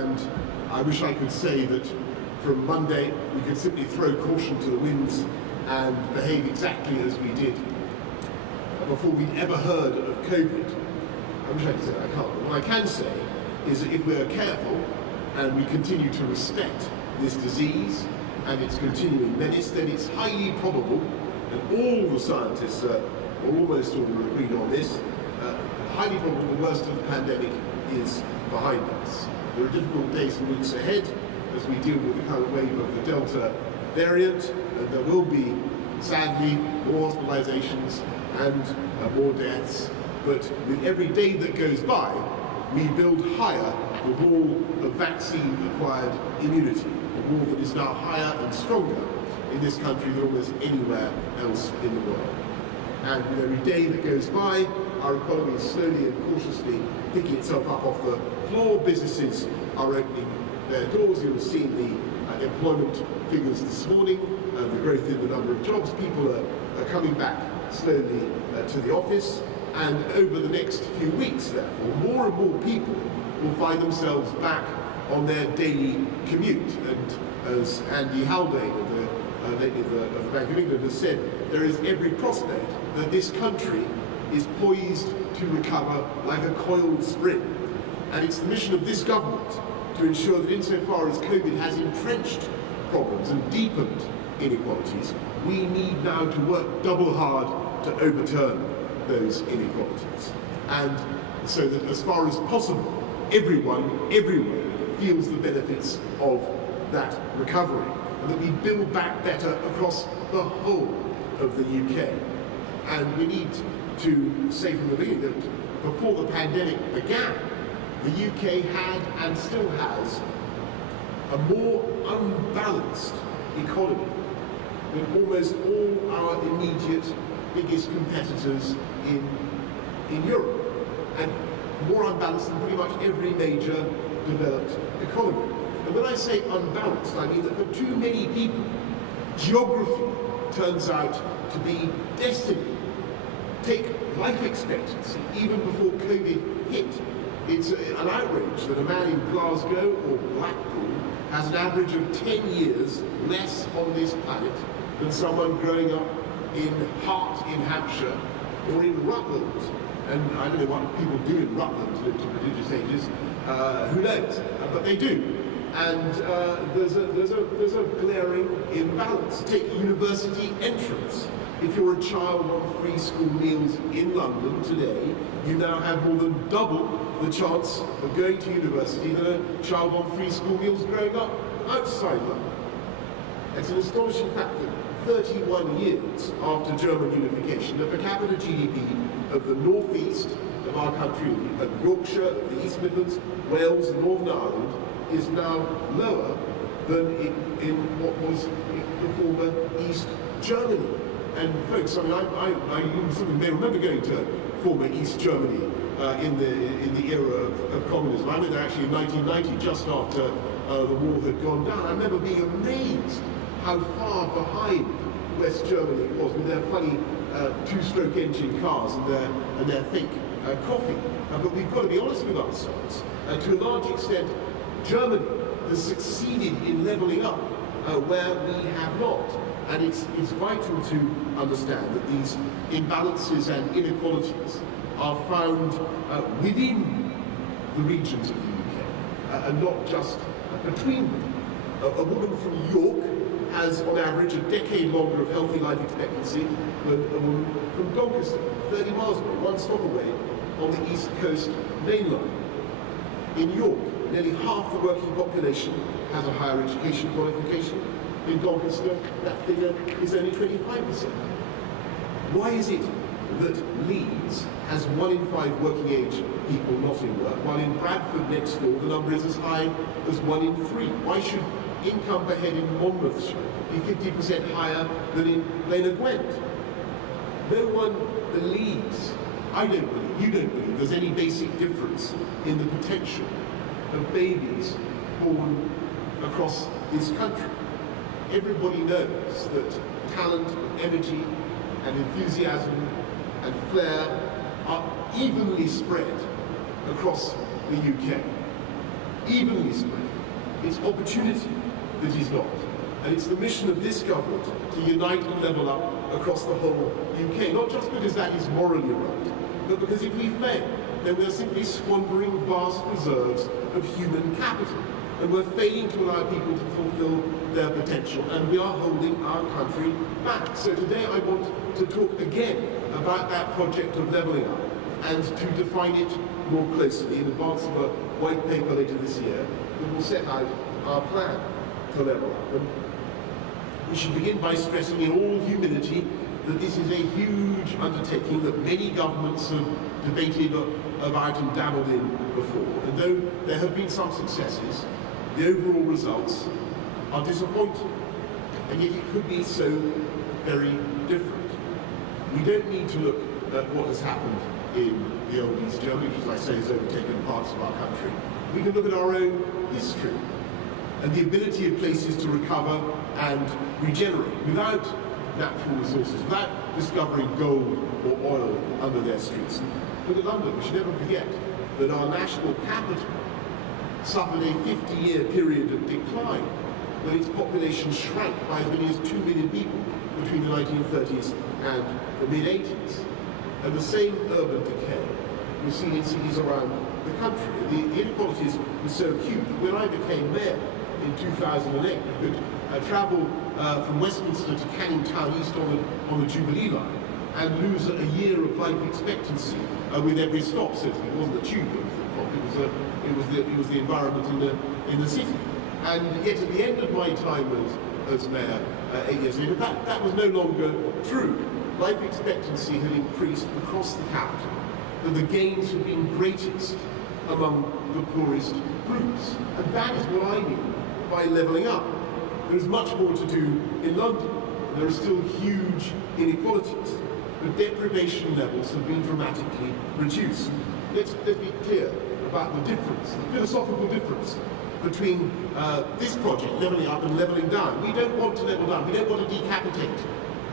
and I wish I could say that from Monday we could simply throw caution to the winds and behave exactly as we did before we'd ever heard of COVID. I wish I could say that, I can't. But what I can say is that if we're careful and we continue to respect this disease and its continuing menace, then it's highly probable, and all the scientists are almost all agreed on this, highly probable the worst of the pandemic is behind us. There are difficult days and weeks ahead as we deal with the current wave of the Delta variant, and there will be, sadly, more hospitalizations and more deaths. But with every day that goes by, we build higher the wall of vaccine-acquired immunity, a wall that is now higher and stronger in this country than almost anywhere else in the world. And with every day that goes by, our economy is slowly and cautiously picking itself up off the floor. Businesses are opening their doors. You'll have seen the employment figures this morning, the growth in the number of jobs. People are coming back slowly to the office. And over the next few weeks, therefore, more and more people will find themselves back on their daily commute. And as Andy Haldane of the Bank of England has said, there is every prospect that this country is poised to recover like a coiled spring. And it's the mission of this government to ensure that insofar as COVID has entrenched problems and deepened inequalities, we need now to work double hard to overturn those inequalities. And so that as far as possible, everyone, everywhere, feels the benefits of that recovery, and that we build back better across the whole of the UK. And we need to say from the beginning that before the pandemic began, the UK had and still has a more unbalanced economy than almost all our immediate biggest competitors in Europe, and more unbalanced than pretty much every major developed economy. And when I say unbalanced, I mean that for too many people, geography turns out to be destiny. Take life expectancy, even before COVID hit. It's an outrage that a man in Glasgow or Blackpool has an average of 10 years less on this planet than someone growing up in Hart in Hampshire or in Rutland. And I don't know what people do in Rutland live to prodigious ages, who knows, but they do. And there's a glaring imbalance. Take university entrance. If you're a child on free school meals in London today, you now have more than double the chance of going to university than a child on free school meals growing up outside London. It's an astonishing fact that 31 years after German unification, the per capita GDP of the northeast of our country, of Yorkshire, of the East Midlands, Wales, and Northern Ireland, is now lower than in what was the former East Germany. And folks, I mean, some of you may remember going to former East Germany in the era of communism. I went there actually in 1990, just after the war had gone down. I remember being amazed how far behind West Germany was with their funny two-stroke engine cars and their fake coffee. But we've got to be honest with ourselves. To a large extent, Germany has succeeded in levelling up where we have not. And it's vital to understand that these imbalances and inequalities are found within the regions of the UK and not just between them. A woman from York has, on average, a decade longer of healthy life expectancy than a woman from Doncaster, 30 miles away, one stop away, on the East Coast main line. In York, nearly half the working population has a higher education qualification. In Doncaster, that figure is only 25%. Why is it that Leeds has 1 in 5 working age people not in work, while in Bradford next door the number is as high as 1 in 3? Why should income per head in Monmouthshire be 50% higher than in Blaenau Gwent? No one believes, I don't believe, you don't believe, there's any basic difference in the potential of babies born across this country. Everybody knows that talent, energy, and enthusiasm and flair are evenly spread across the UK. evenly spread. It's opportunity that is not. And it's the mission of this government to unite and level up across the whole UK, not just because that is morally right, but because if we fail, then we're simply squandering vast reserves of human capital. And we're failing to allow people to fulfill their potential, and we are holding our country back. So today I want to talk again about that project of levelling up, and to define it more closely in advance of a white paper later this year that will set out our plan to level up. And we should begin by stressing in all humility that this is a huge undertaking that many governments have debated about and dabbled in before. And though there have been some successes, the overall results are disappointing. And yet it could be so very different. We don't need to look at what has happened in the old East Germany, which, as I say, has overtaken parts of our country. We can look at our own history and the ability of places to recover and regenerate without natural resources, without discovering gold or oil under their streets. Look at London. We should never forget that our national capital suffered a 50-year period of decline when its population shrank by as many as 2 million people between the 1930s and the mid-80s. And the same urban decay we've seen in cities around the country. The inequalities were so acute that when I became mayor in 2008, I could travel from Westminster to Canning Town East on the Jubilee line and lose a year of life expectancy with every stop. So it wasn't the tube it was the environment in the city. And yet at the end of my time as mayor 8 years later, that was no longer true. Life expectancy had increased across the capital, and the gains had been greatest among the poorest groups. And that is what I mean by levelling up. There is much more to do in London. There are still huge inequalities, but deprivation levels have been dramatically reduced. Let's be clear about the difference, the philosophical difference between this project, levelling up, and levelling down. We don't want to level down. We don't want to decapitate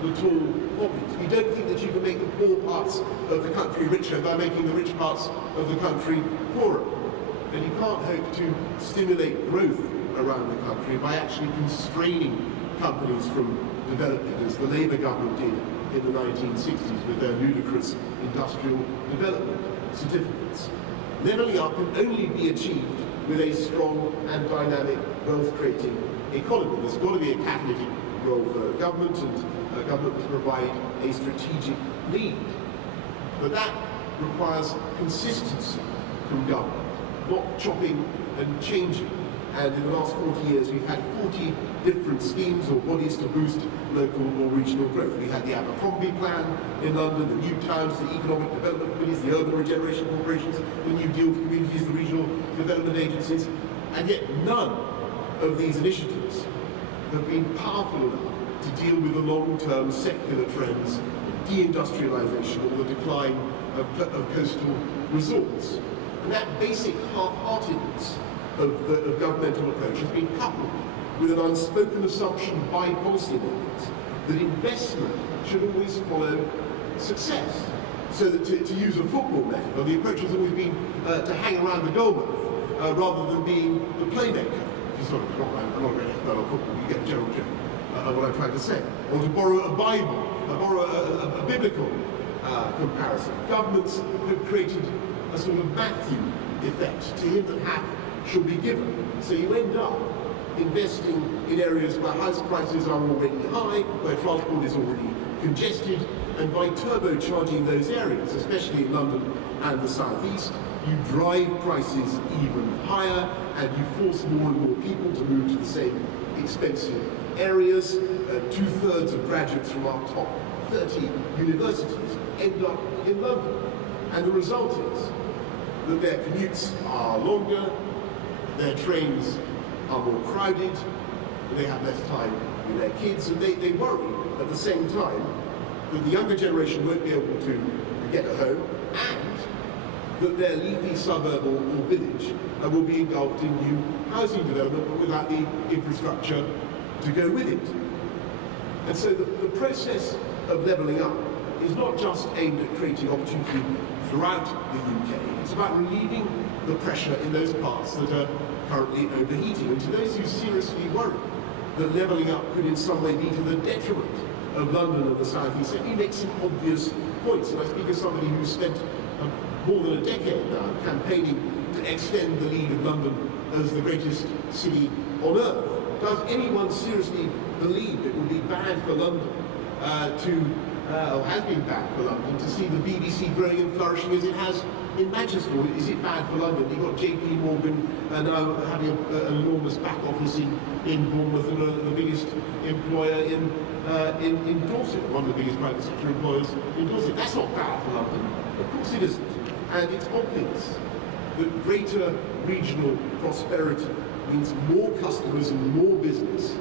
the tall poppies. We don't think that you can make the poor parts of the country richer by making the rich parts of the country poorer. And you can't hope to stimulate growth around the country by actually constraining companies from developing, as the Labour government did in the 1960s with their ludicrous industrial development certificates. Levelling up can only be achieved with a strong and dynamic wealth-creating economy. There's got to be a catalytic role for government, and government to provide a strategic lead. But that requires consistency from government, not chopping and changing. And in the last 40 years, we've had 40 different schemes or bodies to boost local or regional growth. We had the Abercrombie Plan in London, the New Towns, the Economic Development Committees, the Urban Regeneration Corporations, the New Deal for Communities, the Regional Development Agencies, and yet none of these initiatives have been powerful enough to deal with the long-term secular trends, deindustrialization or the decline of coastal resorts. And that basic half-heartedness of governmental approach has been coupled with an unspoken assumption by policymakers that investment should always follow success. So that to use a football metaphor, the approach has always been to hang around the goalmouth rather than being the playmaker. I'm not a great expert on football, you get the general drift of what I'm trying to say. Or to borrow a Bible, borrow a biblical comparison. Governments have created a sort of Matthew effect. To him that hath shall be given. So you end up investing in areas where house prices are already high, where transport is already congested, and by turbocharging those areas, especially in London and the southeast, you drive prices even higher, and you force more and more people to move to the same expensive areas. 2/3 of graduates from our top 30 universities end up in London. And the result is that their commutes are longer, their trains are more crowded, they have less time with their kids, and they worry at the same time that the younger generation won't be able to get a home, and that their leafy suburb or village will be engulfed in new housing development, but without the infrastructure to go with it. And so the process of levelling up is not just aimed at creating opportunity throughout the UK, it's about relieving the pressure in those parts that are currently overheating. And to those who seriously worry that levelling up could in some way be to the detriment of London and the South East, let me make some obvious points. And I speak as somebody who's spent more than a decade now campaigning to extend the lead of London as the greatest city on earth. Does anyone seriously believe it would be bad for London or has been bad for London to see the BBC growing and flourishing as it has in Manchester? Or is it bad for London? You've got JP Morgan now having an enormous back office in Bournemouth and the biggest employer in Dorset, one of the biggest private sector employers in Dorset. That's not bad for London. Of course it isn't. And it's obvious that greater regional prosperity means more customers and more business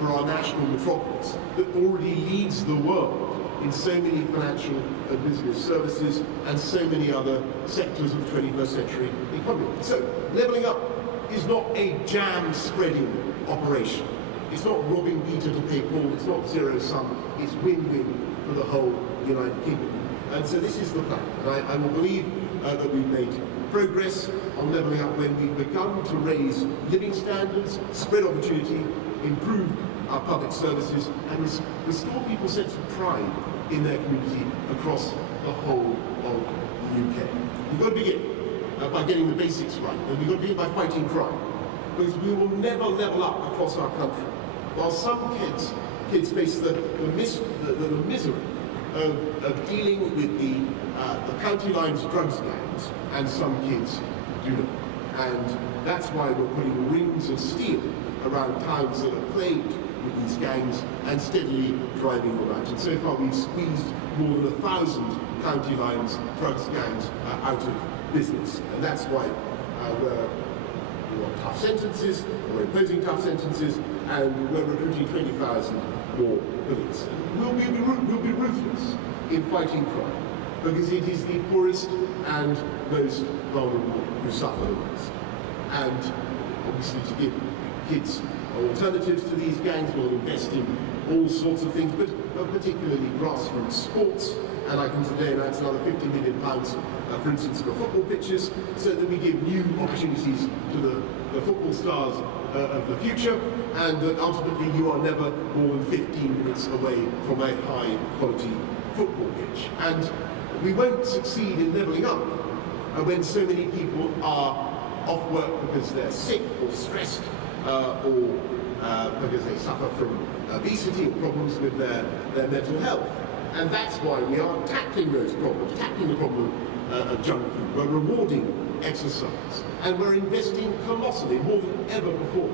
for our national metropolis that already leads the world in so many financial and business services and so many other sectors of the 21st century economy. So, levelling up is not a jam-spreading operation. It's not robbing Peter to pay Paul, it's not zero-sum, it's win-win for the whole United Kingdom. And so this is the plan. And I will believe that we've made progress on levelling up when we've begun to raise living standards, spread opportunity, improve our public services, and restore people's sense of pride in their community across the whole of the UK. We've got to begin by getting the basics right, and we've got to begin by fighting crime, because we will never level up across our country. While some kids face the misery of dealing with the county lines drugs gangs, and some kids do not. And that's why we're putting rings of steel around towns that are plagued with these gangs and steadily driving them out. And so far we've squeezed more than 1,000 county lines drugs gangs out of business. And that's why we want tough sentences, we're imposing tough sentences, and we're recruiting 20,000 more police. We'll be ruthless in fighting crime, because it is the poorest and most vulnerable who suffer the most. And obviously to give kids alternatives to these gangs, we'll invest in all sorts of things, but particularly grassroots sports. And I can today announce another £50 million, for instance, for football pitches, so that we give new opportunities to the football stars of the future, and that ultimately you are never more than 15 minutes away from a high-quality football pitch. And we won't succeed in levelling up when so many people are off work because they're sick or stressed, or because they suffer from obesity or problems with their mental health. And that's why we are tackling those problems, tackling the problem of junk food. We're rewarding exercise, and we're investing colossally, more than ever before,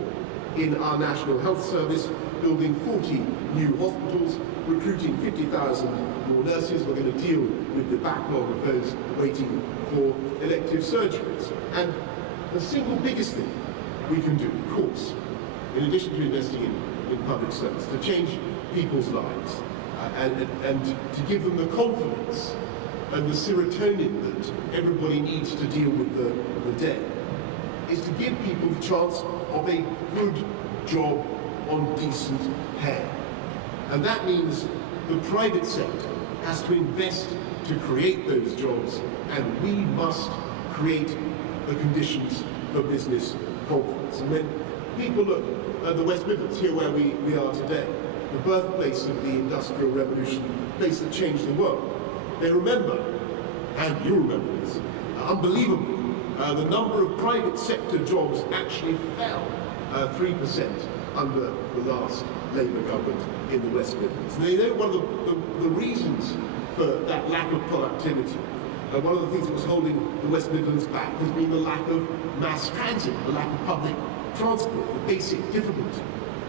in our National Health Service, building 40 new hospitals, recruiting 50,000 more nurses. We're going to deal with the backlog of those waiting for elective surgeries. And the single biggest thing we can do, of course, in addition to investing in public service, to change people's lives, and to give them the confidence and the serotonin that everybody needs to deal with the day, is to give people the chance of a good job on decent pay. And that means the private sector has to invest to create those jobs, and we must create the conditions for business confidence. And when people look at the West Midlands, here where we are today, the birthplace of the Industrial Revolution, the place that changed the world, they remember, and you remember this, unbelievably, the number of private sector jobs actually fell 3% under the last Labour government in the West Midlands. And they know one of the reasons for that lack of productivity, one of the things that was holding the West Midlands back has been the lack of mass transit, the lack of public transport, the basic difficulty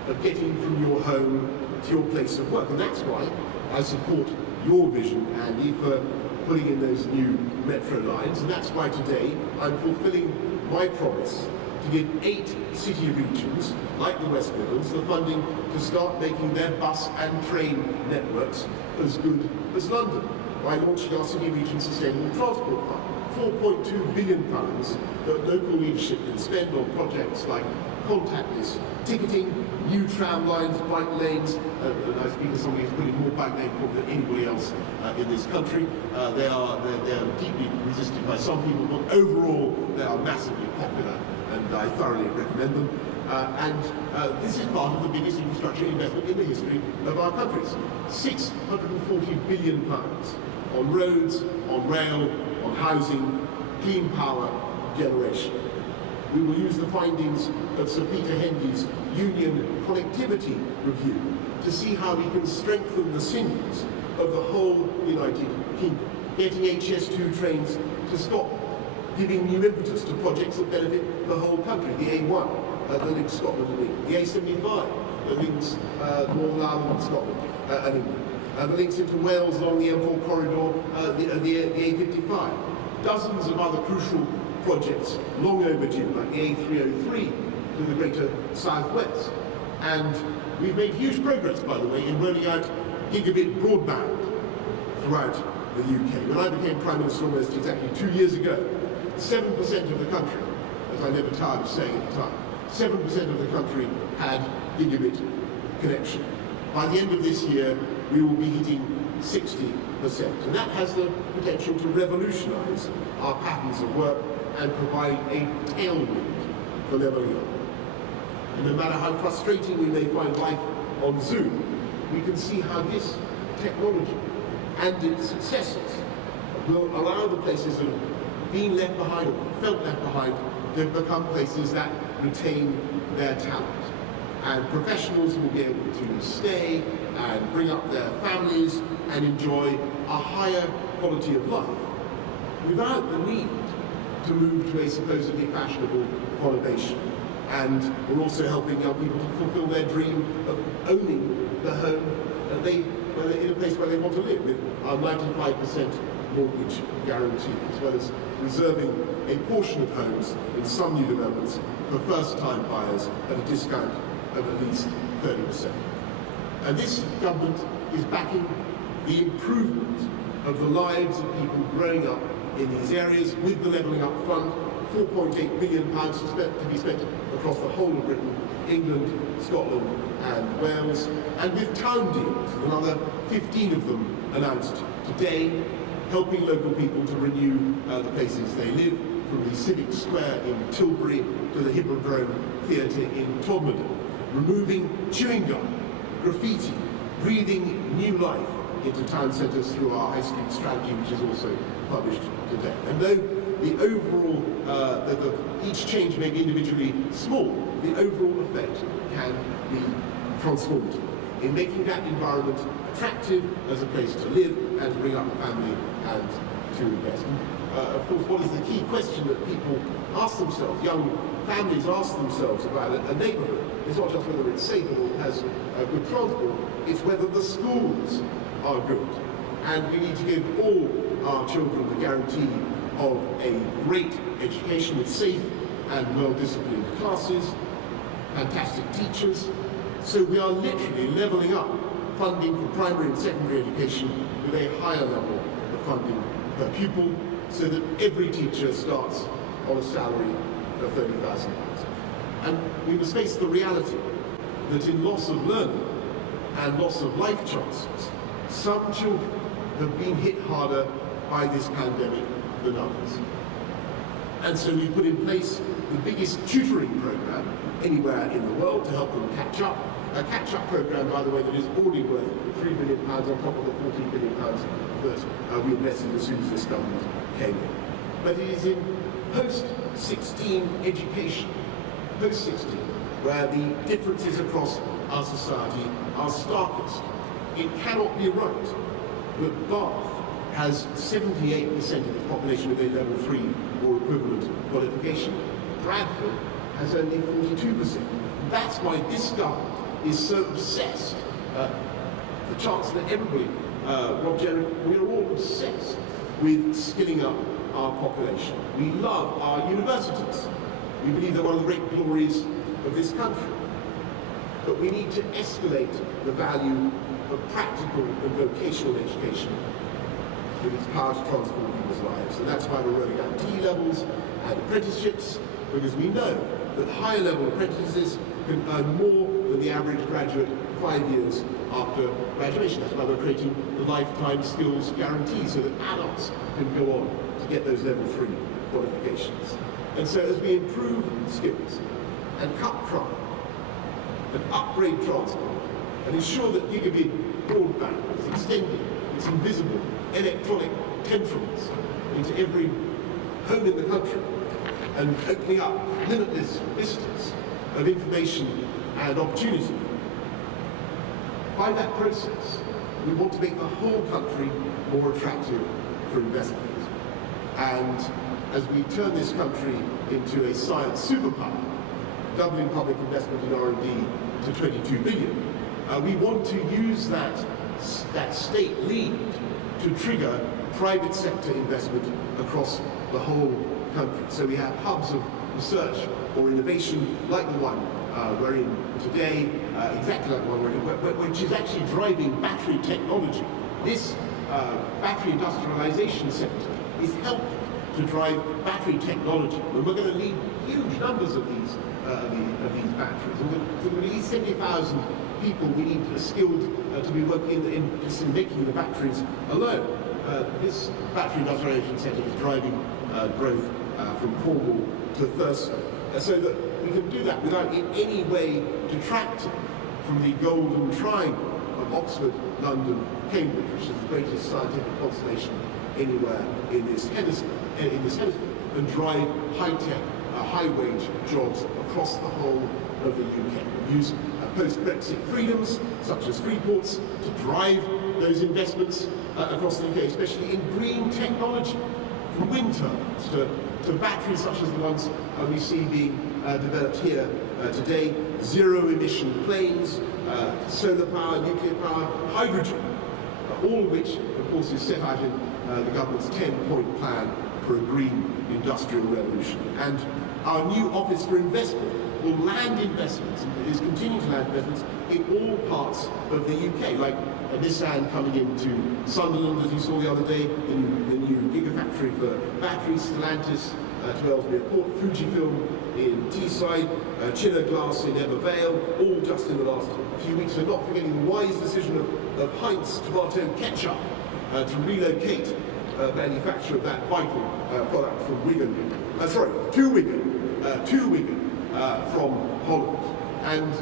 of getting from your home to your place of work. And that's why I support your vision, Andy, for putting in those new metro lines. And that's why today I'm fulfilling my promise to give 8 city regions, like the West Midlands, the funding to start making their bus and train networks as good as London, by launching our City Region Sustainable Transport Fund, £4.2 billion that local leadership can spend on projects like contactless ticketing, new tram lines, bike lanes. And I speak as somebody who's putting more bike lane problem than anybody else in this country. They are deeply resisted by some people, but overall they are massively popular. And I thoroughly recommend them. This is part of the biggest infrastructure investment in the history of our countries. £640 billion on roads, on rail, on housing, clean power, generation. We will use the findings of Sir Peter Hendy's Union Connectivity Review to see how we can strengthen the sinews of the whole United Kingdom, getting HS2 trains to Scotland, giving new impetus to projects that benefit the whole country, the A1 that links Scotland and England, the A75 that links Northern Ireland and Scotland and England, the links into Wales along the M4 corridor, the A55. Dozens of other crucial projects, long overdue, like the A303 to the Greater Southwest. And we've made huge progress, by the way, in rolling out gigabit broadband throughout the UK. When I became Prime Minister almost exactly 2 years ago, 7% of the country, as I never tired of saying at the time, 7% of the country had gigabit connection. By the end of this year, we will be hitting 60%. And that has the potential to revolutionise our patterns of work and provide a tailwind for levelling up. And no matter how frustrating we may find life on Zoom, we can see how this technology and its successors will allow the places that have been left behind or felt left behind to become places that retain their talent. And professionals will be able to stay and bring up their families and enjoy a higher quality of life without the need to move to a supposedly fashionable conurbation. And we're also helping young people to fulfill their dream of owning the home that in a place where they want to live, with our 95% mortgage guarantee, as well as reserving a portion of homes in some new developments for first-time buyers at a discount of at least 30%. And this government is backing the improvement of the lives of people growing up in these areas with the Levelling Up Fund, £4.8 billion to be spent across the whole of Britain, England, Scotland and Wales, and with town deals, another 15 of them announced today, helping local people to renew the places they live, from the Civic Square in Tilbury to the Hippodrome Theatre in Todmorden, removing chewing gum, graffiti, breathing new life into town centres through our High Street strategy, which is also published today. And though the overall, each change may be individually small, the overall effect can be transformative in making that environment attractive as a place to live and to bring up a family and to invest. Of course, what is the key question that people ask themselves, young families ask themselves about a neighbourhood? It's not just whether it's safe or has good transport, it's whether the schools are good. And we need to give all our children the guarantee of a great education with safe and well-disciplined classes, fantastic teachers. So we are literally levelling up funding for primary and secondary education with a higher level of funding per pupil, so that every teacher starts on a salary of £30,000. And we must face the reality that in loss of learning and loss of life chances, some children have been hit harder by this pandemic than others. And so we put in place the biggest tutoring program anywhere in the world to help them catch up. A catch-up program, by the way, that is already worth £3 billion on top of the £14 billion that we invested as soon as this government came in. But it is in post-16 education, post-16, where the differences across our society are starkest. It cannot be right that Bath has 78% of the population with a level 3 or equivalent qualification. Bradford has only 42%. That's why this government is so obsessed. The Chancellor, everybody, Rob Jerry, we are all obsessed with skilling up our population. We love our universities. We believe they're one of the great glories of this country. But we need to escalate the value of practical and vocational education with its power to transform people's lives. And that's why we're rolling out T-levels and apprenticeships, because we know that higher level apprentices can earn more than the average graduate 5 years after graduation. That's why we're creating the lifetime skills guarantee, so that adults can go on to get those level 3 qualifications. And so as we improve skills and cut crime and upgrade transport and ensure that gigabit broadband is extended its invisible electronic tendrils into every home in the country and opening up limitless vistas of information and opportunity. By that process, we want to make the whole country more attractive for investment. And as we turn this country into a science superpower, doubling public investment in R&D to 22 billion, we want to use that state lead to trigger private sector investment across the whole country. So we have hubs of research or innovation like the one we're in today, exactly like the one we're in, which is actually driving battery technology. This battery industrialization sector is helping to drive battery technology. And we're going to need huge numbers of these batteries. And to release 70,000 people we need skilled to be working in making the batteries alone. This battery industrialization sector is driving growth from Cornwall to Thurso, so that we can do that without in any way detracting from the golden triangle of Oxford, London, Cambridge, which is the greatest scientific constellation anywhere in this hemisphere, and drive high-tech, high-wage jobs across the whole of the UK. Use post-Brexit freedoms, such as free ports, to drive those investments across the UK, especially in green technology, from wind turbines to batteries such as the ones we see being developed here today, zero-emission planes, solar power, nuclear power, hydrogen, all of which, of course, is set out in the government's 10-point plan for a green industrial revolution. And our new Office for Investment will land investments, and is continuing to land investments in all parts of the UK, like Nissan coming into Sunderland, as you saw the other day, the new gigafactory for batteries, Stellantis to Ellesmere Port, Fujifilm in Teesside, China Glass in Ebervale, all just in the last few weeks. And not forgetting the wise decision of Heinz tomato ketchup to relocate manufacture of that vital product from Wigan, to Wigan from Holland, and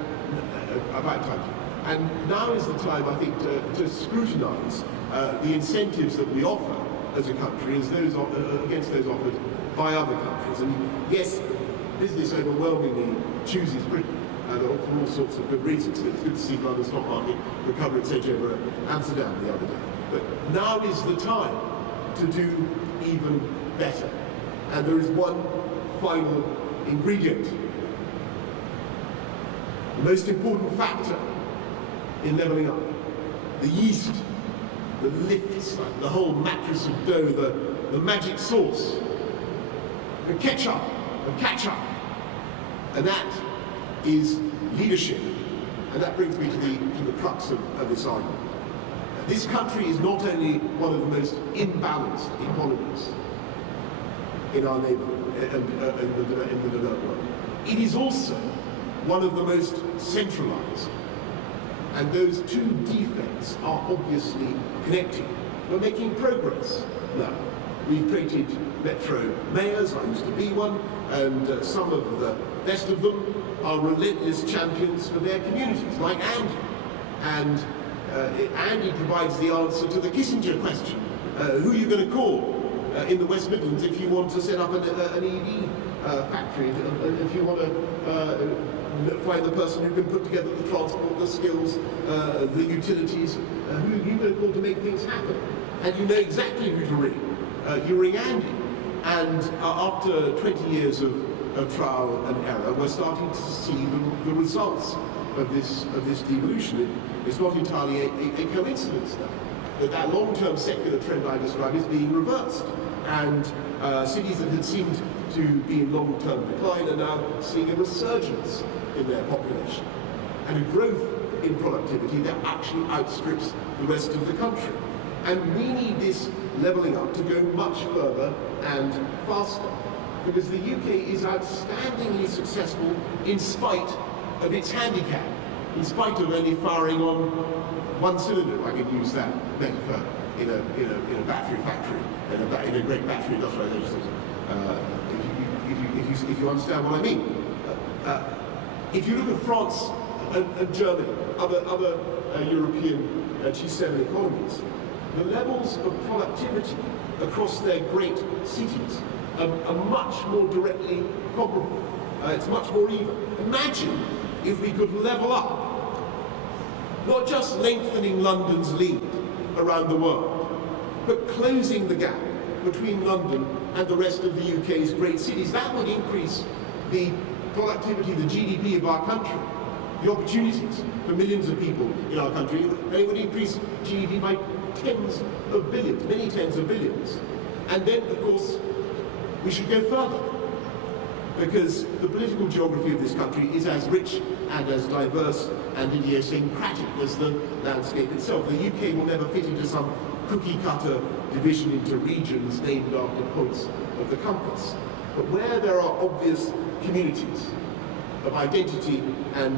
about time. And now is the time, I think, to scrutinise the incentives that we offer as a country as those against those offered by other countries. And yes, business overwhelmingly chooses Britain for all sorts of good reasons. It's good to see London stock market recover its edge over Amsterdam the other day. But now is the time to do even better. And there is one final ingredient. The most important factor in levelling up. The yeast that lifts the whole mattress of dough, the magic sauce, the ketchup, the catch-up. And that is leadership. And that brings me to the crux of this argument. This country is not only one of the most imbalanced economies in our neighbourhood, in the developed world, it is also one of the most centralised. And those two defects are obviously connected. We're making progress now. We've created metro mayors, I used to be one, and some of the best of them are relentless champions for their communities, like Andy. And Andy provides the answer to the Kissinger question. Who are you going to call in the West Midlands if you want to set up an EV factory, if you want to find the person who can put together the transport, the skills, the utilities, who you know call to make things happen. And you know exactly who to ring. You ring Andy. And after 20 years of trial and error, we're starting to see the results of this devolution. It's not entirely a coincidence now that long-term secular trend I described is being reversed. And cities that had seemed to be in long-term decline are now seeing a resurgence in their population and a growth in productivity that actually outstrips the rest of the country. And we need this levelling up to go much further and faster, because the UK is outstandingly successful in spite of its handicap, in spite of only firing on one cylinder, if I could use that metaphor, in a battery factory, in a great battery industrialization system. If if you understand what I mean. If you look at France and Germany, other European G7 economies, the levels of productivity across their great cities are much more directly comparable. It's much more even. Imagine if we could level up, not just lengthening London's lead around the world, but closing the gap between London and the rest of the UK's great cities. That would increase the productivity, the GDP of our country, the opportunities for millions of people in our country, and it would increase GDP by tens of billions, many tens of billions. And then, of course, we should go further, because the political geography of this country is as rich and as diverse and idiosyncratic as the landscape itself. The UK will never fit into some cookie-cutter division into regions named after points of the compass. But where there are obvious communities of identity and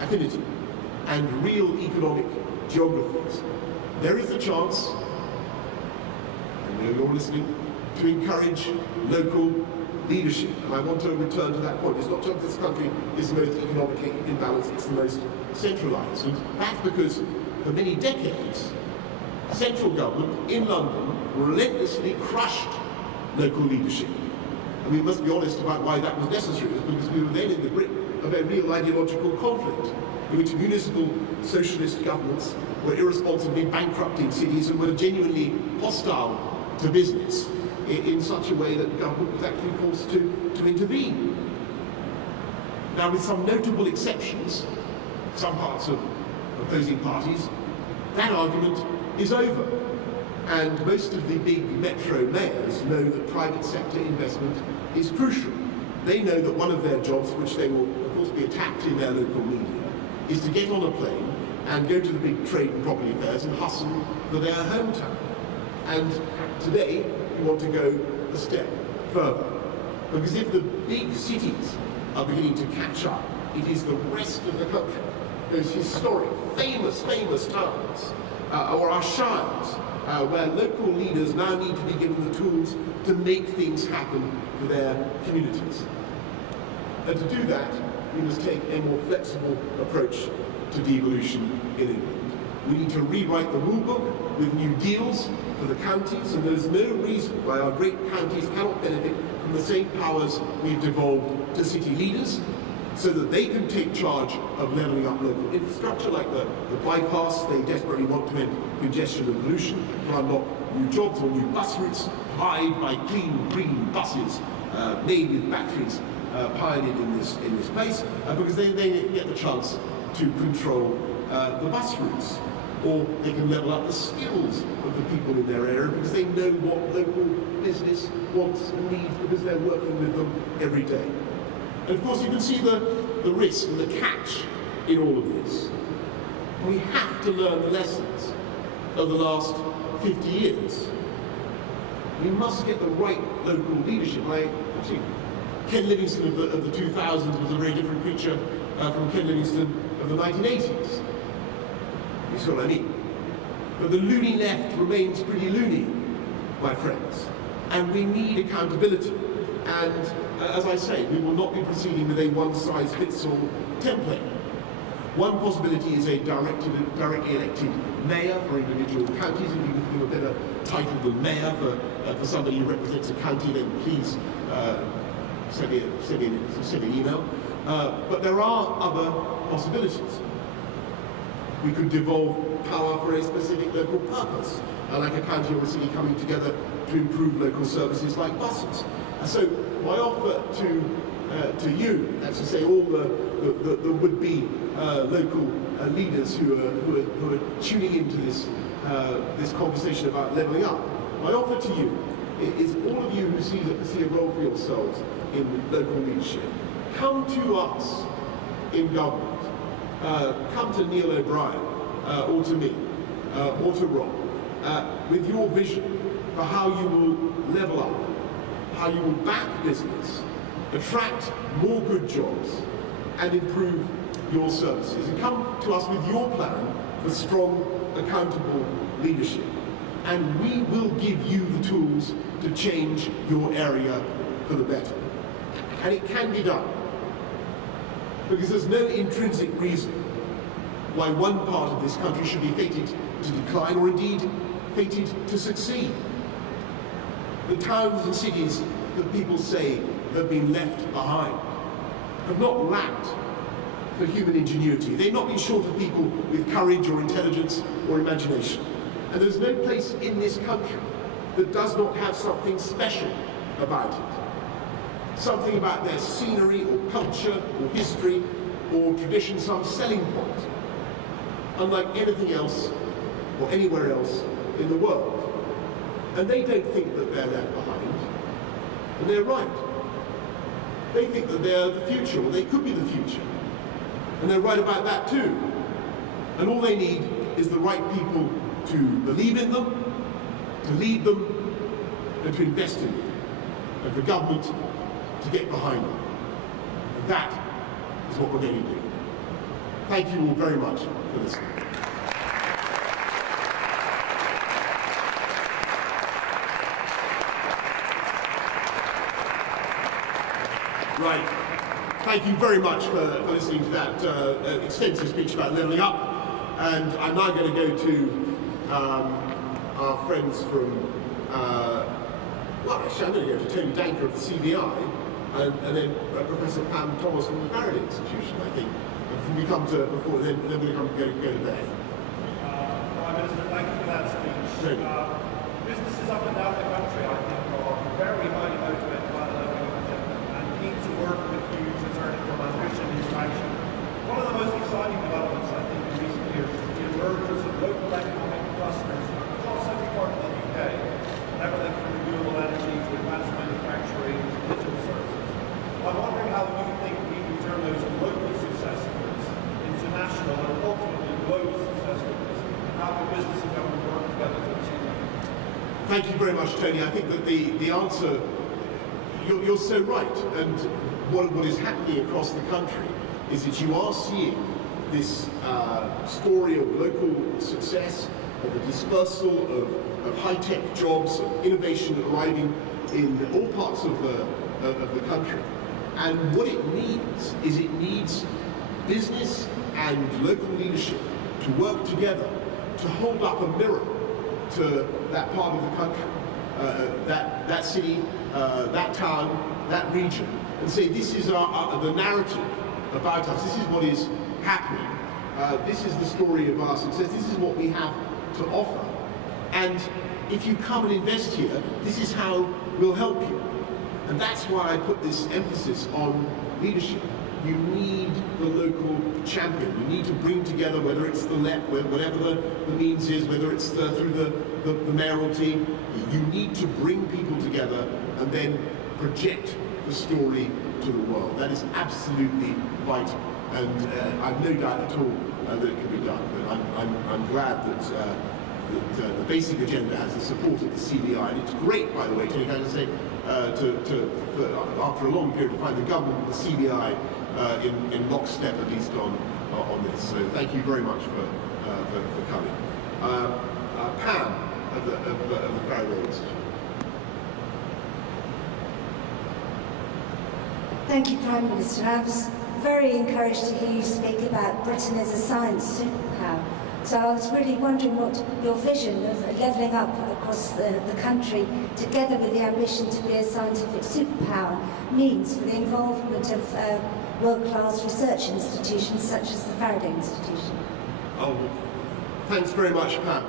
affinity and real economic geographies, there is a chance, I know you're listening, to encourage local leadership. And I want to return to that point. It's not just this country is the most economically imbalanced, it's the most centralised. And that's because for many decades, central government in London relentlessly crushed local leadership. And we must be honest about why that was necessary. It was because we were then in the grip of a real ideological conflict, in which municipal socialist governments were irresponsibly bankrupting cities and were genuinely hostile to business in such a way that government was actually forced to intervene. Now, with some notable exceptions, some parts of opposing parties, that argument is over. And most of the big metro mayors know that private sector investment is crucial. They know that one of their jobs, which they will of course be attacked in their local media, is to get on a plane and go to the big trade and property fairs and hustle for their hometown. And today, we want to go a step further. Because if the big cities are beginning to catch up, it is the rest of the country, those historic, famous towns, or our shires, where local leaders now need to be given the tools to make things happen for their communities. And to do that, we must take a more flexible approach to devolution in England. We need to rewrite the rule book with new deals for the counties, and there's no reason why our great counties cannot benefit from the same powers we've devolved to city leaders, so that they can take charge of levelling up local infrastructure, like the bypass they desperately want to end congestion and pollution, to unlock new jobs or new bus routes, powered by clean, green buses made with batteries pioneered in this place, because they get the chance to control the bus routes. Or they can level up the skills of the people in their area because they know what local business wants and needs because they're working with them every day. And of course you can see the risk and the catch in all of this. We have to learn the lessons of the last 50 years. We must get the right local leadership. Ken Livingstone of the 2000s was a very different creature from Ken Livingstone of the 1980s. You see what I mean? But the loony left remains pretty loony, my friends. And we need accountability. And as I say, we will not be proceeding with a one-size-fits-all template. One possibility is a directly elected mayor for individual counties. If you can think of a better title than mayor for somebody who represents a county, then please send me an email. But there are other possibilities. We could devolve power for a specific local purpose, like a county or a city coming together to improve local services like buses. And so my offer to you, that's to say all the would-be local leaders who are tuning into this conversation about levelling up, my offer to you is all of you who see a role for yourselves in local leadership, come to us in government. Come to Neil O'Brien, or to me, or to Rob, with your vision for how you will level up, how you will back business, attract more good jobs, and improve your services. And come to us with your plan for strong, accountable leadership. And we will give you the tools to change your area for the better. And it can be done. Because there's no intrinsic reason why one part of this country should be fated to decline, or indeed fated to succeed. The towns and cities that people say have been left behind have not lacked for human ingenuity. They've not been short of people with courage or intelligence or imagination. And there's no place in this country that does not have something special about it. Something about their scenery or culture or history or tradition, some selling point, unlike anything else or anywhere else in the world. And they don't think that they're left behind. And they're right. They think that they're the future, or they could be the future. And they're right about that too. And all they need is the right people to believe in them, to lead them, and to invest in them. And for government to get behind them. And that is what we're going to do. Thank you all very much for listening. Right. Thank you very much for listening to that extensive speech about levelling up. And I'm now going to go to our friends from, well, actually I'm going to go to Tony Danker of the CBI, and then Professor Pam Thomas from the Faraday Institution, I think. Before we come to, then we're going to go to Beth. Prime Minister, thank you for that speech. Businesses up and down the country, I think, are very highly motivated by the levelling up agenda and keen to work with you to turn it from ambition into action. One of the most exciting developments, I think, in recent years is the emergence of local economic clusters across every part of the UK, everything from renewable energy to advanced manufacturing to digital services. I'm wondering how you think we can turn those local success stories into national and ultimately global success stories, and how can business and government work together to achieve that? Thank you very much, Tony. I think that the answer, you're so right. And what is happening across the country is that you are seeing this story of local success, of the dispersal of high-tech jobs, of innovation arriving in all parts of the country. And what it needs is it needs business and local leadership to work together to hold up a mirror to that part of the country, that city, that town, that region, and say this is the narrative about us, this is what is happening, this is the story of our success, this is what we have to offer. And if you come and invest here, this is how we'll help you. And that's why I put this emphasis on leadership. You need the local champion. You need to bring together, whether it's the LEP, whatever the means is, whether it's through the mayoralty, you need to bring people together and then project the story to the world. That is absolutely vital. And I've no doubt at all that it can be done. But I'm glad that the basic agenda has the support of the CBI. And it's great, by the way, Tony, can I say, after a long period, to find the government and the CBI in lockstep, at least on this. So thank you very much for coming. Pam of the Faraday Institute. Thank you, Prime Minister. I was very encouraged to hear you speak about Britain as a science superpower. So I was really wondering what your vision of levelling up across the country, together with the ambition to be a scientific superpower, means for the involvement of world-class research institutions such as the Faraday Institution. Oh, thanks very much, Pam.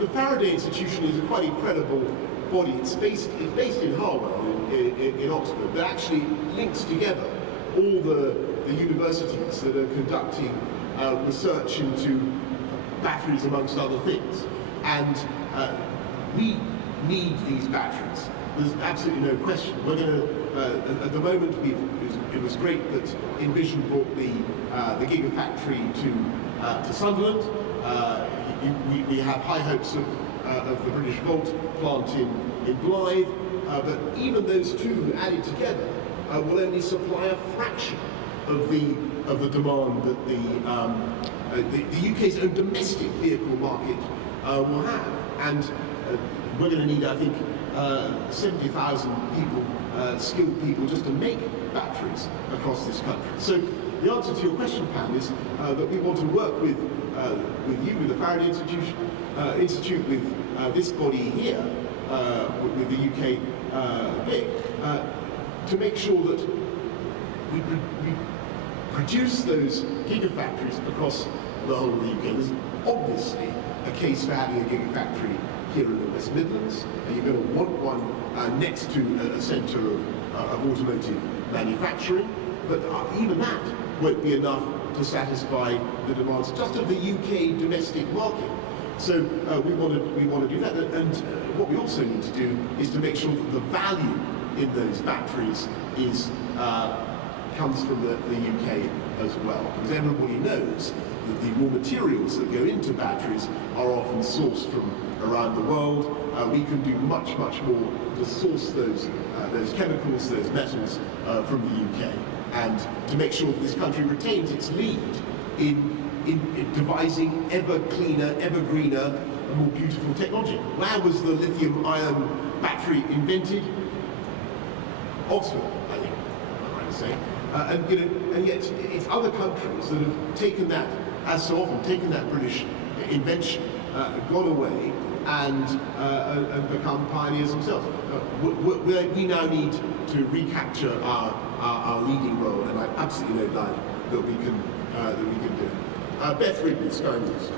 The Faraday Institution is a quite incredible body. It's based in Harwell, in Oxford, but actually links together all the universities that are conducting research into batteries, amongst other things. And we need these batteries. There's absolutely no question. We're going to, at the moment, it was great that Envision brought the Gigafactory to Sunderland. We have high hopes of the British Volt plant in Blythe, but even those two added together will only supply a fraction of the demand that the UK's own domestic vehicle market will have. And we're going to need, I think, 70,000 people, skilled people, just to make batteries across this country. So the answer to your question, Pam, is that we want to work with you, with the Faraday Institute, with this body here, with the UK BIC, to make sure that we produce those gigafactories across the whole of the UK. There's obviously a case for having a gigafactory here in the West Midlands, and you're going to want one next to a centre of automotive manufacturing, but even that won't be enough to satisfy the demands just of the UK domestic market. So we want to do that, and what we also need to do is to make sure that the value in those batteries is comes from the UK as well, because everybody knows that the raw materials that go into batteries are often sourced from around the world. We can do much more to source those chemicals, those metals from the UK, and to make sure that this country retains its lead in devising ever cleaner, ever greener, and more beautiful technology. Where was the lithium-ion battery invented? Oxford, I think, I'm right to say. And yet it's other countries that have taken that, as so often, taken that British invention, gone away and become pioneers themselves. We now need to recapture our leading role, and I absolutely no doubt that we can do it. Beth Ridley, Sky News.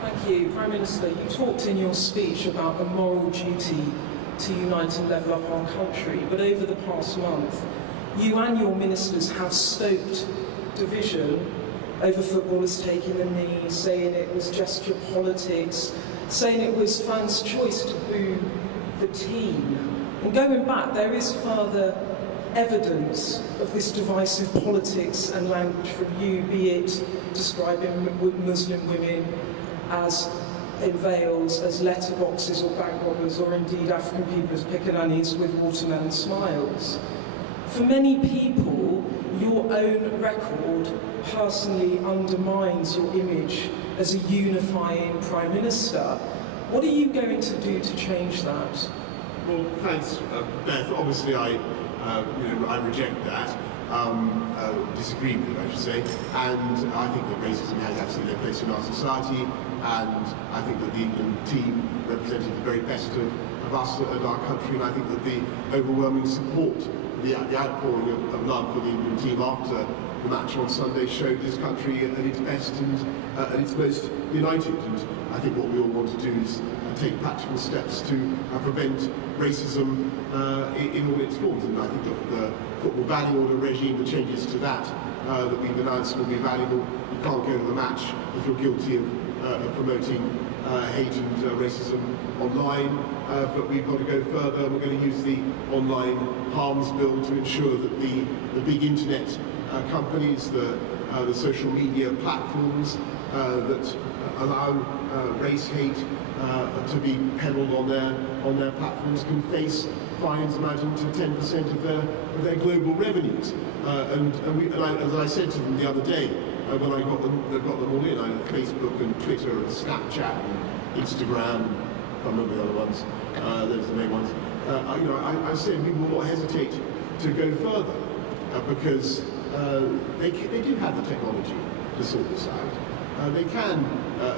Thank you. Prime Minister, you talked in your speech about the moral duty to unite and level up our country, but over the past month, you and your ministers have stoked division over footballers taking the knee, saying it was gesture politics, saying it was fans' choice to boo the team. And going back, there is further evidence of this divisive politics and language from you, be it describing Muslim women as in veils, as letterboxes or bank robbers, or indeed African people as pickaninnies with watermelon smiles. For many people, your own record personally undermines your image as a unifying Prime Minister. What are you going to do to change that? Well, thanks, Beth. Obviously, I reject that. Disagree with it, I should say. And I think that racism has absolutely no place in our society. And I think that the England team represented the very best of us and our country. And I think that the overwhelming support, the outpouring of love for the England team after the match on Sunday showed this country at its best and at its most united. And I think what we all want to do is take practical steps to prevent racism in all its forms. And I think that the football banning order regime, the changes to that that we've announced will be valuable. You can't go to the match if you're guilty of promoting hate and racism online, but we've got to go further. We're going to use the online harms bill to ensure that the big internet companies, the social media platforms that allow race hate to be peddled on their platforms can face fines amounting to 10% of their global revenues. As I said to them the other day, when I got them all in, I had Facebook and Twitter and Snapchat and Instagram, I can't remember the other ones, those are the main ones. I said we will not hesitate to go further because they do have the technology to sort this out. They can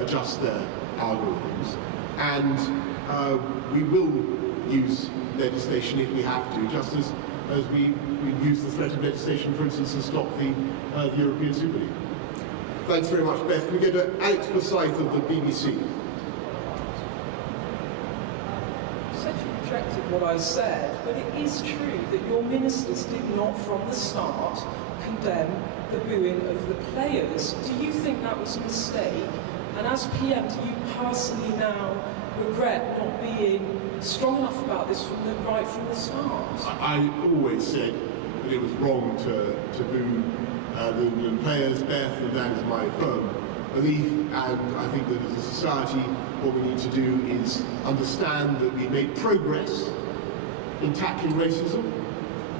adjust their algorithms, and we will use legislation if we have to, just as we use the threat of legislation, for instance, to stop the European Super League. Thanks very much, Beth. Can we go to Alex Forsyth of the BBC? You said you rejected what I said, but it is true that your ministers did not from the start condemn the booing of the players. Do you think that was a mistake? And as PM, do you personally now regret not being strong enough about this right from the start? I always said that it was wrong to boo the England players, Beth, and that is my firm belief. And I think that as a society, what we need to do is understand that we made progress in tackling racism,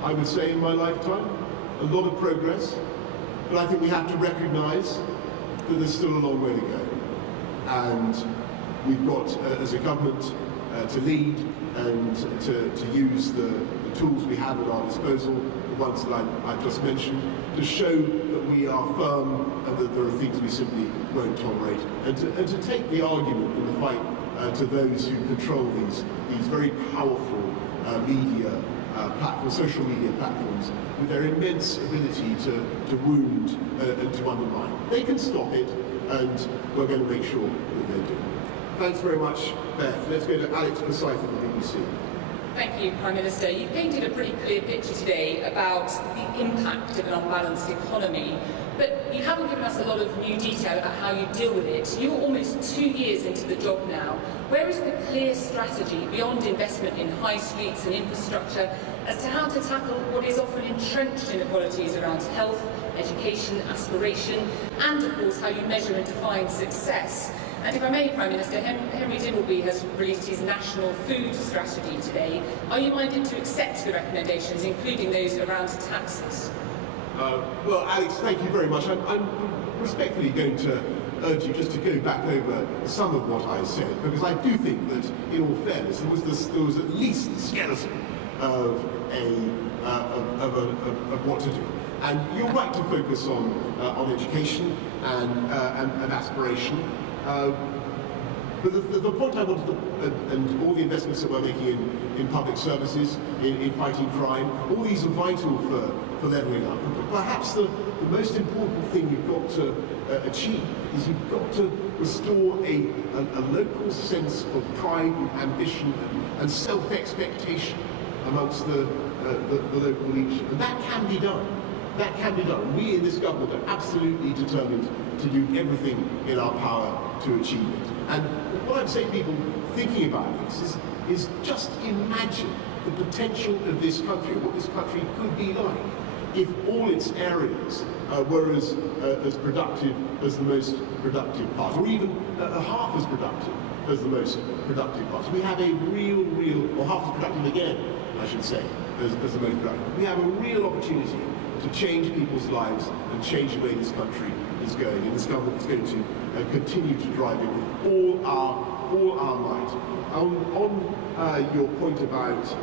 I would say, in my lifetime. A lot of progress. But I think we have to recognise that there's still a long way to go. And we've got, as a government, to lead and to use the tools we have at our disposal, the ones that I've just mentioned, to show that we are firm and that there are things we simply won't tolerate, and to take the argument in the fight to those who control these very powerful media platforms, social media platforms, with their immense ability to wound and to undermine. They can stop it, and we're going to make sure that they do. Thanks very much, Beth. Let's go to Alex Forsyth of the BBC. Thank you, Prime Minister. You painted a pretty clear picture today about the impact of an unbalanced economy, but you haven't given us a lot of new detail about how you deal with it. You're almost 2 years into the job now. Where is the clear strategy beyond investment in high streets and infrastructure as to how to tackle what is often entrenched inequalities around health, education, aspiration, and of course how you measure and define success? And if I may, Prime Minister, Henry Dimbleby has released his national food strategy today. Are you minded to accept the recommendations, including those around taxes? Well, Alex, thank you very much. I'm respectfully going to urge you just to go back over some of what I said, because I do think that, in all fairness, there was at least the skeleton of what to do. And you're right to focus on education and aspiration. But the point I wanted to, and all the investments that we're making in public services, in fighting crime, all these are vital for levelling up. But perhaps the most important thing you've got to achieve is you've got to restore a local sense of pride and ambition and self-expectation amongst the local leadership. And that can be done. That can be done. We in this government are absolutely determined to do everything in our power to achieve it. And what I'm saying to people thinking about this is just imagine the potential of this country, what this country could be like if all its areas were as productive as the most productive part, or even half as productive as the most productive part. So we have a real, or half as productive again, I should say, as the most productive. We have a real opportunity to change people's lives and change the way this country is going, and this government is going to continue to drive it with all our might. On your point about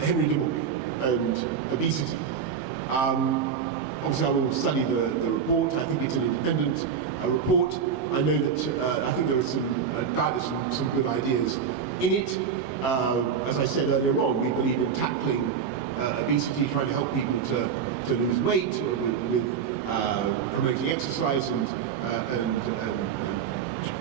Henry Dimbleby and obesity, obviously I will study the report. I think it's an independent report. I know that I think there are some good ideas in it. As I said earlier on, we believe in tackling obesity, trying to help people to lose weight with promoting exercise and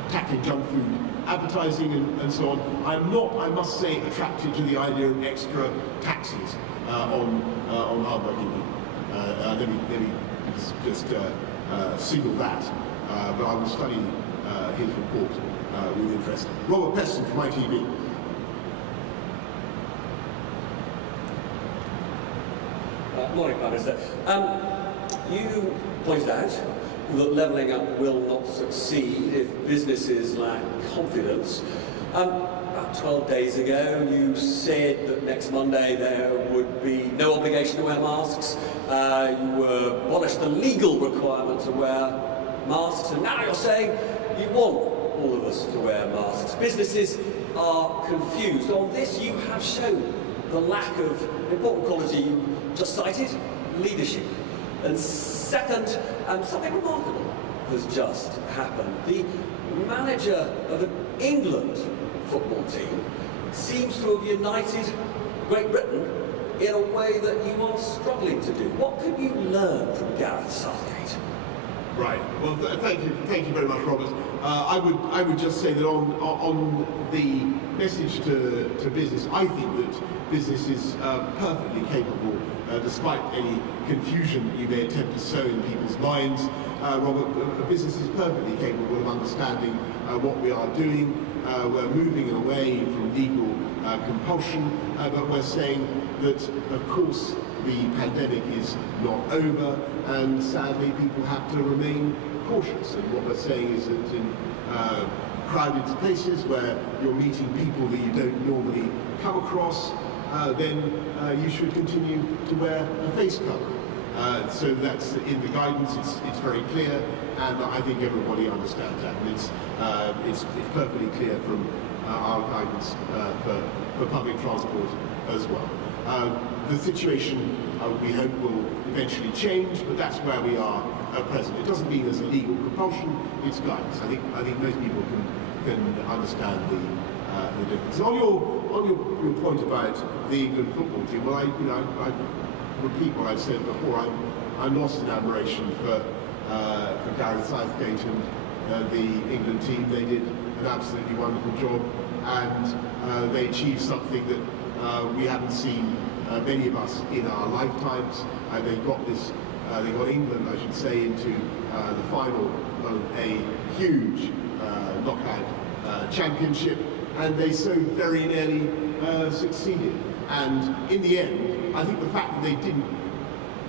tackling junk food advertising and so on. I'm not, I must say, attracted to the idea of extra taxes on hardworking people. Let me just signal that. But I will study his report with interest. Robert Peston from ITV. Morning, Prime Minister. You pointed out that levelling up will not succeed if businesses lack confidence. About 12 days ago, you said that next Monday there would be no obligation to wear masks. You abolished the legal requirement to wear masks, and now you're saying you want all of us to wear masks. Businesses are confused. On this, you have shown the lack of important quality you just cited, leadership. And second, something remarkable has just happened. The manager of an England football team seems to have united Great Britain in a way that you are struggling to do. What could you learn from Gareth Southgate? Right. Well, thank you very much, Robert. I would just say that on the message to business, I think that business is perfectly capable, despite any confusion you may attempt to sow in people's minds. Robert, business is perfectly capable of understanding what we are doing. We're moving away from legal compulsion, but we're saying that, of course, the pandemic is not over, and sadly people have to remain cautious. And what we're saying is that in crowded places where you're meeting people that you don't normally come across, then you should continue to wear a face covering. So that's in the guidance. It's very clear, and I think everybody understands that. And it's perfectly clear from our guidance for public transport as well. The situation we hope will eventually change, but that's where we are at present. It doesn't mean there's a legal compulsion. It's guidance. I think most people can understand the difference. On your point about the England football team, well, I repeat what I've said before. I'm lost in admiration for Gareth Southgate and the England team. They did an absolutely wonderful job, and they achieved something that we haven't seen many of us in our lifetimes. They got England, I should say, into the final of a huge knockout championship, and they so very nearly succeeded. And in the end, I think the fact that they didn't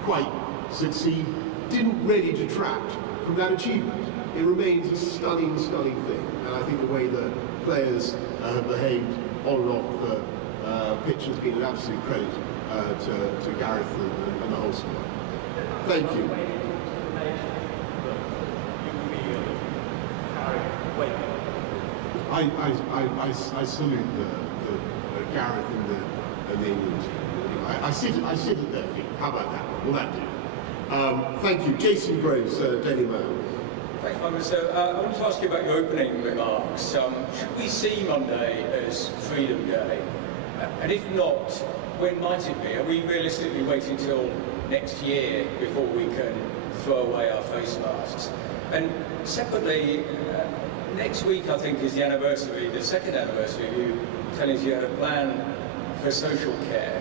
quite succeed didn't really detract from that achievement. It remains a stunning, stunning thing, and I think the way the players have behaved on and off the pitch has been an absolute credit to Gareth and the whole squad. Thank you. I salute the Gareth and the England team. I sit at their feet. How about that? Will that do? Thank you. Jason Groves, Daily Mail. Thanks, Prime Minister. I want to ask you about your opening remarks. Should we see Monday as Freedom Day? And if not, when might it be? Are we realistically waiting until next year before we can throw away our face masks? And separately, next week I think is the anniversary, the second anniversary of you telling us you had a plan for social care.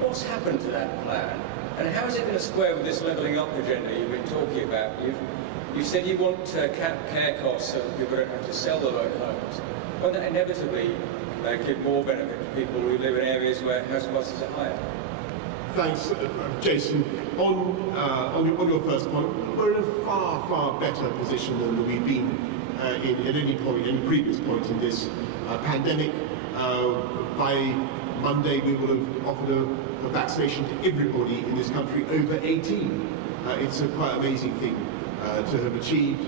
What's happened to that plan? And how is it going to square with this levelling up agenda you've been talking about? You've said you want to cap care costs so that people don't have to sell their own homes. Won't that inevitably give more benefit to people who live in areas where house prices are higher? Thanks, Jason. On your first point, we're in a far, far better position than we've been in at any previous point in this pandemic. By Monday, we will have offered a vaccination to everybody in this country over 18. It's a quite amazing thing to have achieved.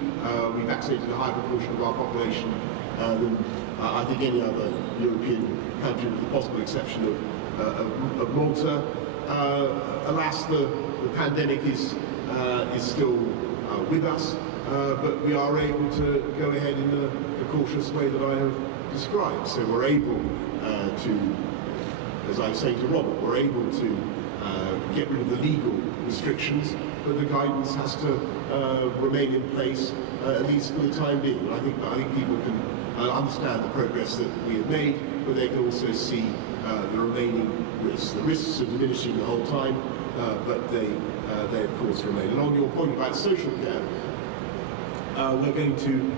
We vaccinated a higher proportion of our population than I think any other European country, with the possible exception of Malta. Alas, the pandemic is still with us, but we are able to go ahead in the cautious way that I have described. So we're able to, as I was saying to Robert, we're able to get rid of the legal restrictions, but the guidance has to remain in place at least for the time being. I think people can understand the progress that we have made, but they can also see the remaining risks. The risks are diminishing the whole time, but they of course remain. And on your point about social care, we're going to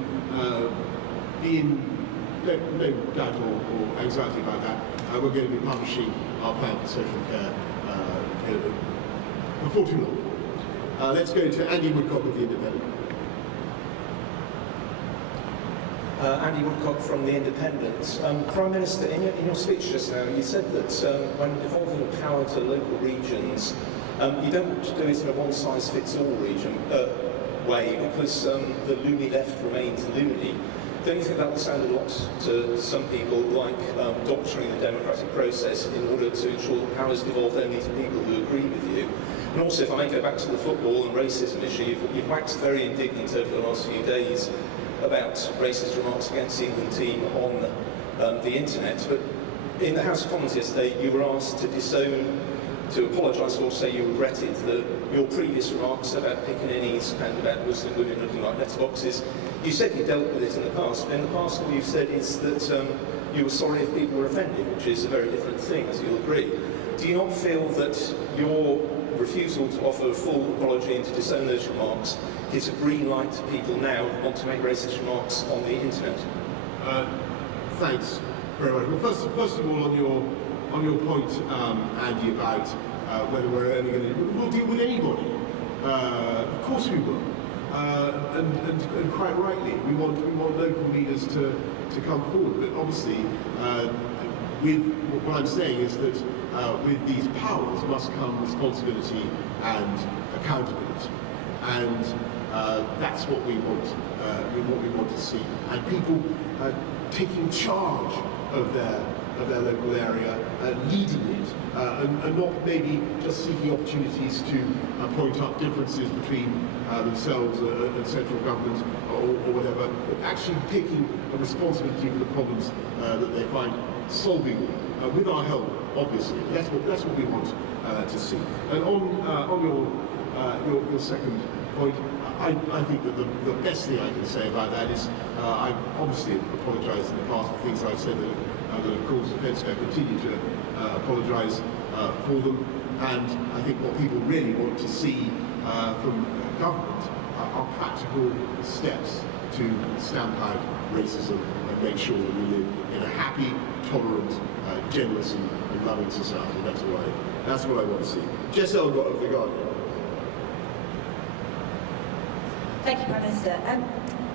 be in no doubt or anxiety about that. We're going to be publishing our plan for social care before too long. Let's go to Andy Woodcock of The Independent. Andy Woodcock from The Independent. Prime Minister, in your speech just now, you said that when devolving power to local regions, you don't want to do it in a one-size-fits-all way, because the loony left remains loony. Don't you think that will sound a lot to some people like doctoring the democratic process in order to ensure that power is devolved only to people who agree with you? And also, if I may go back to the football and racism issue, you've waxed very indignant over the last few days about racist remarks against the England team on the internet. But in the House of Commons yesterday, you were asked to disown, to apologise for, say you regretted your previous remarks about piccaninnies and about Muslim women looking like letterboxes. You said you dealt with it in the past, but in the past all you've said is that you were sorry if people were offended, which is a very different thing, as you'll agree. Do you not feel that your refusal to offer a full apology and to disown those remarks gives a green light to people now who want to make racist remarks on the internet? Thanks very much. Well, first of all, on your point, Andy, about whether we're only going to, we'll deal with anybody. Of course we will. And quite rightly, we want local leaders to come forward. But obviously, what I'm saying is that with these powers must come responsibility and accountability, and that's what we want to see. And people taking charge of their local area, leading it, and not maybe just seeking opportunities to point out differences between themselves and central government or whatever, but actually taking a responsibility for the problems that they find solving with our help, obviously. That's what we want to see. And on your second point, I think that the best thing I can say about that is I've obviously apologised in the past for things I've said that have caused offence. I continue to apologise for them, and I think what people really want to see from government are practical steps to stamp out racism and make sure that we live in a happy, tolerant, generous and loving society. That's what I want to see. Jess Elgott of The Guardian. Thank you, Prime Minister.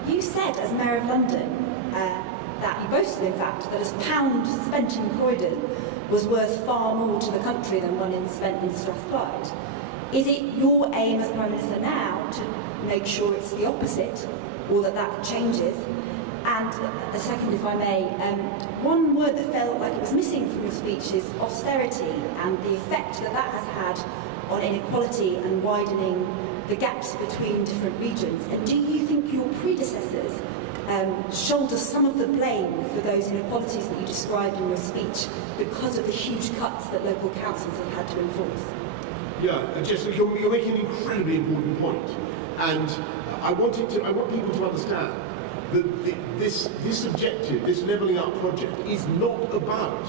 You said, as Mayor of London, that you boasted, in fact, that a pound spent in Croydon was worth far more to the country than one spent in Strathclyde. Is it your aim as Prime Minister now to make sure it's the opposite, or that changes? And a second, if I may, one word that felt like it was missing from your speech is austerity, and the effect that has had on inequality and widening the gaps between different regions. And do you think your predecessors shoulder some of the blame for those inequalities that you described in your speech because of the huge cuts that local councils have had to enforce? Yeah, Jess, you're making an incredibly important point, and I want people to understand that this objective, this levelling up project, is not about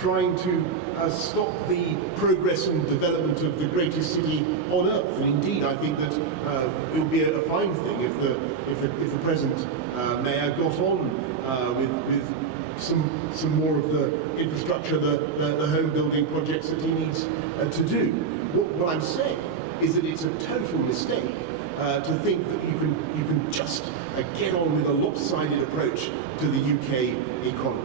trying to stop the progress and development of the greatest city on earth. And indeed, I think that it would be a fine thing if the present mayor got on with some more of the infrastructure, the home building projects that he needs to do. What I'm saying is that it's a total mistake to think that you can just get on with a lopsided approach to the UK economy.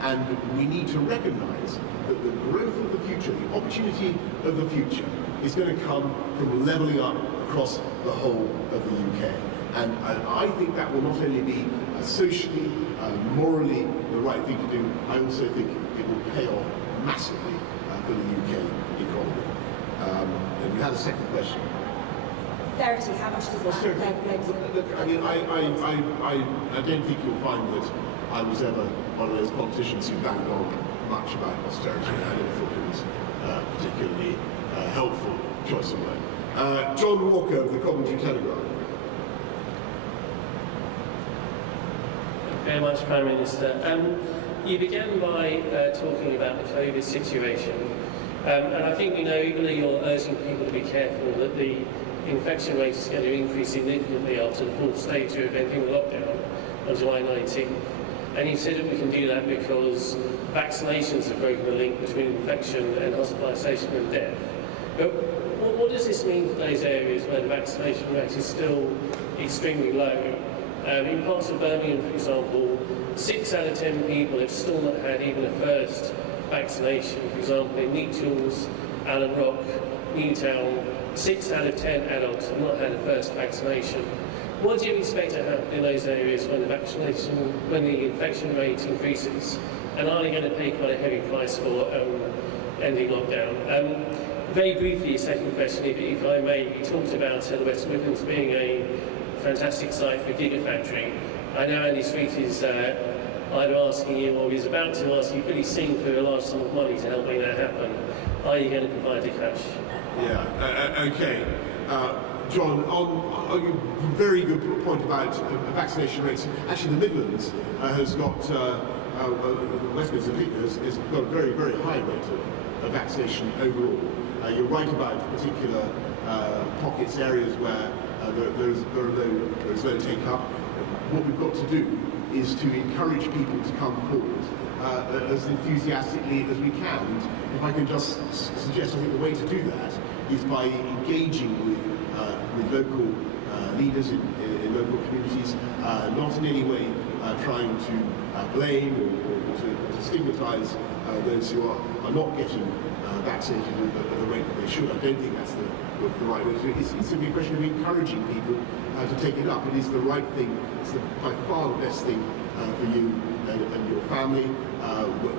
And we need to recognise that the growth of the future, the opportunity of the future, is going to come from levelling up across the whole of the UK. And I think that will not only be socially, morally the right thing to do, I also think it will pay off massively for the UK economy. And we had a second question. Austerity, how much does that Look, I mean, I don't think you'll find that I was ever one of those politicians who banged on much about austerity. I never thought it was a particularly helpful choice of word. John Walker of the Coventry Telegraph. Thank you very much, Prime Minister. You began by talking about the COVID situation, and I think we know, even though you're urging people to be careful, that the infection rate is going to increase significantly after the fourth stage of ending the lockdown on July 19th. And you said that we can do that because vaccinations have broken the link between infection and hospitalisation and death. But what does this mean for those areas where the vaccination rate is still extremely low? In parts of Birmingham, for example, 6 out of 10 people have still not had even a first vaccination. For example, in Nechells, Allen Rock, Newtown, 6 out of 10 adults have not had a first vaccination. What do you expect to happen in those areas when the infection rate increases? And are they going to pay quite a heavy price for ending lockdown? Very briefly, a second question, if I may. You talked about the West Midlands being a fantastic site for a gigafactory. I know Andy Street is either asking you or is about to ask you, could he sing for a large sum of money to help make that happen? Are you going to provide the cash? Yeah, okay. John, on your very good point about vaccination rates, actually the Midlands has got, West Midlands in particular, has got a very, very high rate of vaccination overall. You're right about particular pockets, areas where there's low take-up. What we've got to do is to encourage people to come forward as enthusiastically as we can. And if I can just suggest, I think the way to do that is by engaging with local leaders in local communities, not in any way trying to blame or to stigmatise those who are not getting vaccinated at the rate that they should. I don't think that's the right way to do it. It's simply a question of encouraging people to take it up. It is the right thing. It's by far the best thing for you and your family.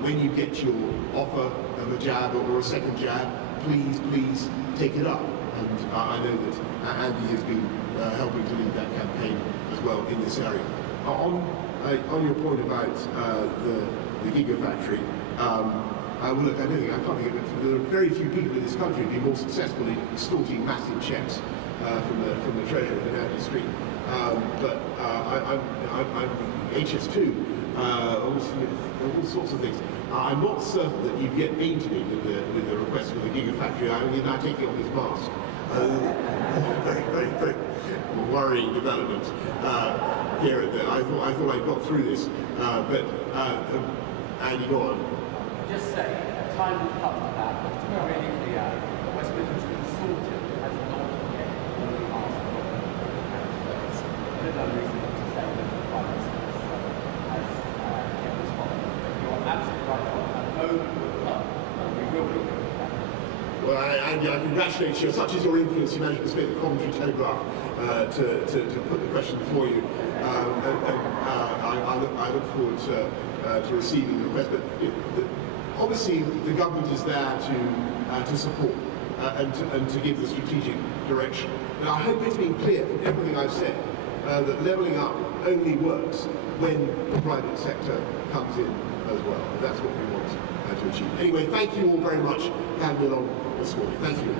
When you get your offer of a jab or a second jab, please take it up. And I know that Andy has been helping to lead that campaign as well in this area. On your point about the Gigafactory, well, look, I can't think of it. There are very few people in this country who've been more successful in extorting massive checks from the Treasury than Andy Street. But I'm HS2, all sorts of things. I'm not certain that you've yet been to me with the request for the Gigafactory. I mean, now taking off his mask. Very worrying development here and there. I thought I got through this, but Andy, go on. Just say, a time will come to that, but to be really clear, the West Midlands Consortium has not yet fully asked for it. There's no reason to say that the Prime Minister has yet responded. You're absolutely right on that. Moment will come, and we will be doing that. Well, Andy, I congratulate you. Such is your influence, you managed to persuade the Coventry Telegraph to put the question before you. I look forward to receiving the request. But obviously, the government is there to support and to give the strategic direction. Now, I hope it's been clear from everything I've said that levelling up only works when the private sector comes in as well. And that's what we want to achieve. Anyway, thank you all very much for having me along this morning. Thank you.